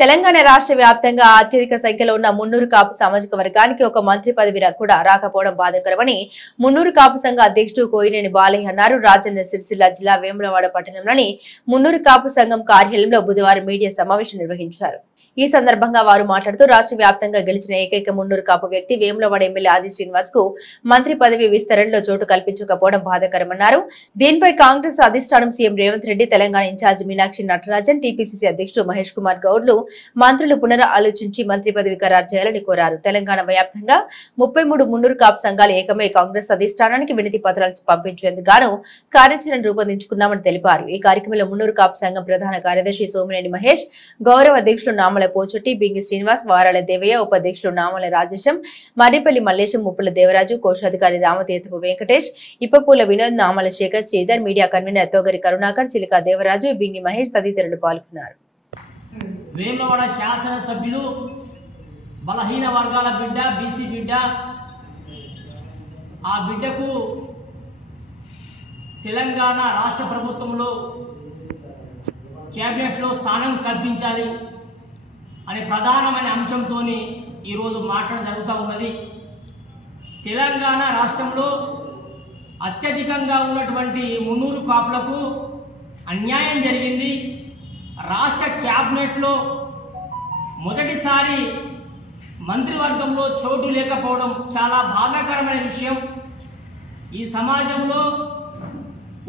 తెలంగాణ రాష్ట్ర వ్యాప్తంగా అత్యధిక సంఖ్యలో ఉన్న మున్నూరు కాపు సామాజిక వర్గానికి ఒక మంత్రి పదవి కూడా రాకపోవడం బాధాకరమని మున్నూరు కాపు సంఘ అధ్యక్షుడు కోయినేని బాలయ్య అన్నారు. రాజన్న సిరిసిల్ల జిల్లా వేములవాడ పట్టణంలోని మున్నూరు కాపు సంఘం కార్యాలయంలో బుధవారం మీడియా సమావేశం నిర్వహించారు. ఈ సందర్భంగా వారు మాట్లాడుతూ రాష్ట్ర వ్యాప్తంగా గెలిచిన ఏకైక మున్నూరు కాపు వ్యక్తి వేములవాడ ఎమ్మెల్యే ఆది శ్రీనివాస్ కు మంత్రి పదవి విస్తరణలో చోటు కల్పించకపోవడం బాధాకరమన్నారు. దీనిపై కాంగ్రెస్ అధిష్టానం CM Revanth Reddy, Telangana incharge Meenakshi Natarajan, TPCC అధ్యక్షుడు మహేష్ కుమార్ గౌడ్లు మంత్రులు పునరాలోచించి మంత్రి పదవి ఖరారు చేయాలని కోరారు. తెలంగాణ వ్యాప్తంగా 33 మున్నూరు కాపు సంఘాలు ఏకమై కాంగ్రెస్ అధిష్టానానికి వినతి పత్రాలు పంపించేందుకు గాను కార్యాచరణ రూపొందించుకున్నామని తెలిపారు. ఈ కార్యక్రమంలో మున్నూరు కాపు సంఘం ప్రధాన కార్యదర్శి సోమినేని మహేష్, గౌరవ అధ్యక్షుడు నామల పోచొట్టి, బింగి శ్రీనివాస్, వారాల దేవయ్య, ఉపాధ్యక్షుడు నామల రాజేశం, మర్రిపల్లి మల్లేశం, ముప్పుల దేవరాజు, కోశాధికారి రామతీర్థపు వెంకటేష్, ఇప్పపూల వినోద్, నామల శేఖర్, శ్రీధర్, మీడియా కన్వీనర్ తోగరి కరుణాకర్, చిలికా దేవరాజు, బింగి మహేష్ తదితరులు పాల్గొన్నారు. వేములవాడ శాసనసభ్యులు బలహీన వర్గాల బిడ్డ, బీసీ బిడ్డ, ఆ బిడ్డకు తెలంగాణ రాష్ట్ర ప్రభుత్వంలో క్యాబినెట్లో స్థానం కల్పించాలి అనే ప్రధానమైన అంశంతో ఈరోజు మాట్లాడడం జరుగుతూ ఉన్నది. తెలంగాణ రాష్ట్రంలో అత్యధికంగా ఉన్నటువంటి మున్నూరు కాపులకు అన్యాయం జరిగింది. రాష్ట్ర క్యాబినెట్లో మొదటిసారి మంత్రివర్గంలో చోటు లేకపోవడం చాలా బాధాకరమైన విషయం. ఈ సమాజంలో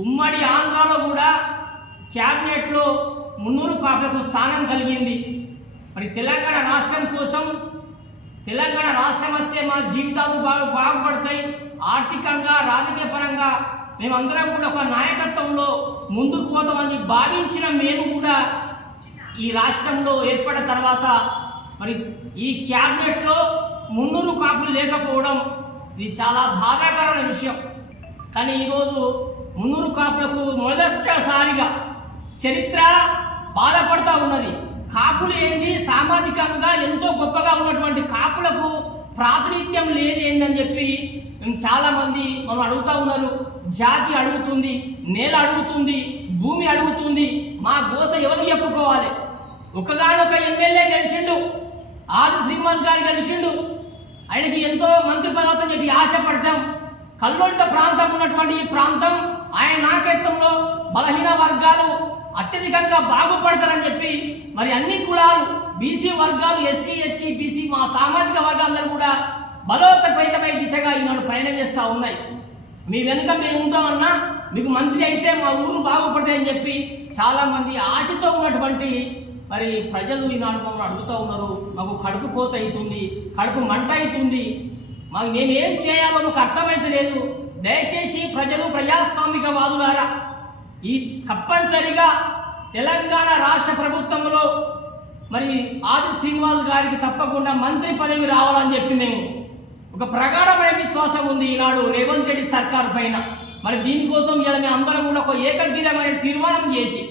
ఉమ్మడి ఆంధ్రాలో కూడా క్యాబినెట్లో మున్నూరు కాపులకు స్థానం కలిగింది. మరి తెలంగాణ రాష్ట్రం కోసం, తెలంగాణ రాష్ట్రం వస్తే మా జీవితాలు బాగుపడతాయి, ఆర్థికంగా రాజకీయ పరంగా మేమందరం కూడా ఒక నాయకత్వంలో ముందుకు పోతామని భావించిన మేము కూడా ఈ రాష్ట్రంలో ఏర్పడిన తర్వాత మరి ఈ క్యాబినెట్లో మున్నూరు కాపులు లేకపోవడం ఇది చాలా బాధాకరమైన విషయం. కానీ ఈరోజు మున్నూరు కాపులకు మొదటిసారిగా చరిత్ర బాధపడతా ఉన్నది. కాపులు ఏంది, సామాజికంగా ఎంతో గొప్పగా ఉన్నటువంటి కాపులకు ప్రాతినిధ్యం లేదు ఏందని చెప్పి చాలా మంది మనం అడుగుతా ఉన్నారు. జాతి అడుగుతుంది, నేల అడుగుతుంది, భూమి అడుగుతుంది. మా గోస ఎవరికి చెప్పుకోవాలి? ఒకగానొక ఎమ్మెల్యే గెలిచిండు, ఆది శ్రీనివాస్ గారు గెలిచిండు. ఆయనకి ఎంతో మంత్రి పదవి అని చెప్పి ఆశపడతాం. కల్లోలిత ప్రాంతం ఉన్నటువంటి ఈ ప్రాంతం ఆయన నాయకత్వంలో బలహీన వర్గాలు అత్యధికంగా బాగుపడతారని చెప్పి మరి అన్ని కులాలు, బీసీ వర్గాలు, ఎస్సీ, ఎస్టీ, బీసీ మా సామాజిక వర్గాలందరూ కూడా బలోపేతమై దిశగా ఈనాడు పయనం చేస్తూ ఉన్నాయి. మీ వెనుక మేము ఉంటామన్నా, మీకు మంత్రి అయితే మా ఊరు బాగుపడతాయని చెప్పి చాలా మంది ఆశతో ఉన్నటువంటి మరి ప్రజలు ఈనాడు మమ్మల్ని అడుగుతూ ఉన్నారు. మాకు కడుపు కోత అవుతుంది, కడుపు మంట అవుతుంది, మాకు నేనేం చేయాలో మాకు అర్థమైతే లేదు. దయచేసి ప్రజలు, ప్రజాస్వామికవాదులారా, ఈ తప్పనిసరిగా తెలంగాణ రాష్ట్ర ప్రభుత్వంలో మరి ఆది శ్రీనివాస్ గారికి తప్పకుండా మంత్రి పదవి రావాలని చెప్పి మేము ఒక ప్రగాఢమైన విశ్వాసం ఉంది ఈనాడు రేవంత్ రెడ్డి సర్కార్ పైన. మరి దీనికోసం ఇలా మేము అందరం కూడా ఒక ఏకగ్రీవమైన తీర్మానం చేసి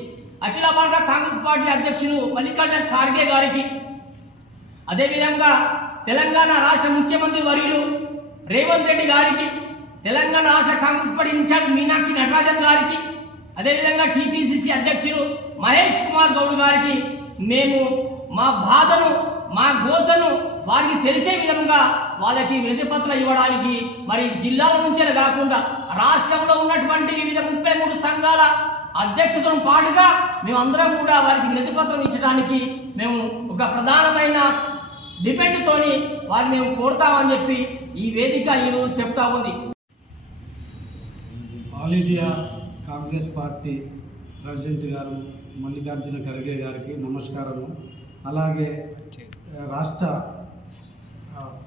అఖిల భారత కాంగ్రెస్ పార్టీ అధ్యక్షులు మల్లికార్జున ఖార్గే గారికి, అదేవిధంగా తెలంగాణ రాష్ట్ర ముఖ్యమంత్రి వర్యులు రేవంత్ రెడ్డి గారికి, తెలంగాణ రాష్ట్ర కాంగ్రెస్ పార్టీ ఇన్ఛార్జ్ మీనాక్షి నటరాజన్ గారికి, అదేవిధంగా టీపీసీసీ అధ్యక్షులు మహేష్ కుమార్ గౌడ్ గారికి మేము మా బాధను, మా గోసను వారికి తెలిసే విధంగా వాళ్ళకి వినతి పత్రాలు ఇవ్వడానికి మరి జిల్లాల నుంచే కాకుండా రాష్ట్రంలో ఉన్నటువంటి వివిధ 33 సంఘాల అధ్యక్షులతో పాటుగా మేమందరం కూడా వారికి వినతి పత్రం ఇచ్చడానికి మేము ఒక ప్రధానమైన డిపెండ్తోని వారిని మేము కోరుతామని చెప్పి ఈ వేదిక ఈరోజు చెప్తా ఉంది. All India Congress party president గారు మల్లికార్జున ఖర్గే గారికి నమస్కారము. అలాగే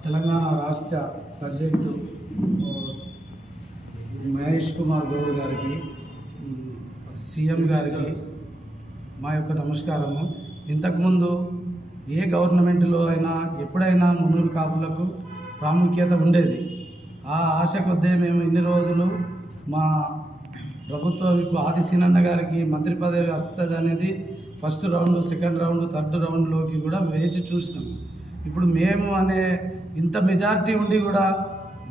తెలంగాణ రాష్ట్ర ప్రెసిడెంట్ మహేష్ కుమార్ గౌడ్ గారికి, సీఎం గారికి మా యొక్క నమస్కారము. ఇంతకుముందు ఏ గవర్నమెంట్లో అయినా ఎప్పుడైనా మున్నూరు కాపులకు ప్రాముఖ్యత ఉండేది. ఆ ఆశ కొద్దే మేము ఇన్ని రోజులు మా ప్రభుత్వ విప్ ఆది సీనన్న గారికి మంత్రి పదవి వస్తుంది అనేది first round, second round, third రౌండ్లోకి కూడా వేచి చూసినాం. ఇప్పుడు మేము అనే ఇంత మెజారిటీ ఉండి కూడా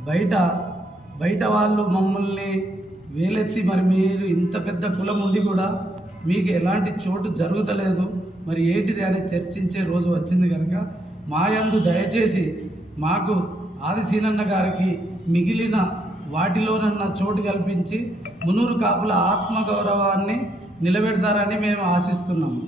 బయట వాళ్ళు మమ్మల్ని వేలెత్తి మరి మీరు ఇంత పెద్ద కులం ఉండి కూడా మీకు ఎలాంటి చోటు జరుగుతలేదు, మరి ఏంటిది అనేది చర్చించే రోజు వచ్చింది కనుక మా యందు దయచేసి మాకు ఆది సీనన్న గారికి మిగిలిన వాటిలోనన్న చోటు కల్పించి మున్నూరు కాపుల ఆత్మగౌరవాన్ని నిలబెడతారని మేము ఆశిస్తున్నాము.